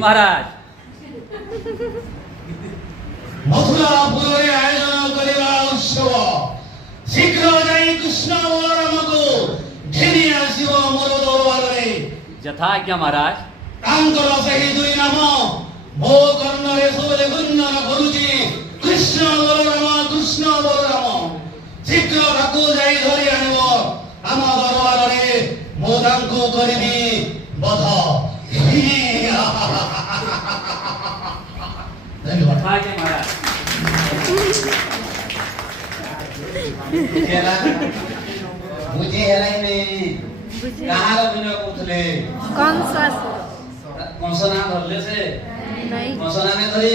महाराज मथुरापुरे आयोजन करिबा उत्सव शीघ्र जाई कृष्ण बलराम को घेनी आसिब मोर दरबारे यथा आज्ञा महाराज तांकर सही दुई नाम मो कर्णरे सबले गुंजन करुची कृष्ण बलराम शीघ्र ताकू जाई धरि आनिब आम दरबारे मो तांको करिबी बध धन्यवाद यथा आज्ञा महाराज बुझी है नहीं कहाँ का बिना पूछले कौन सा कौन सा नाम धरले से नहीं कौन सा नाम है धरी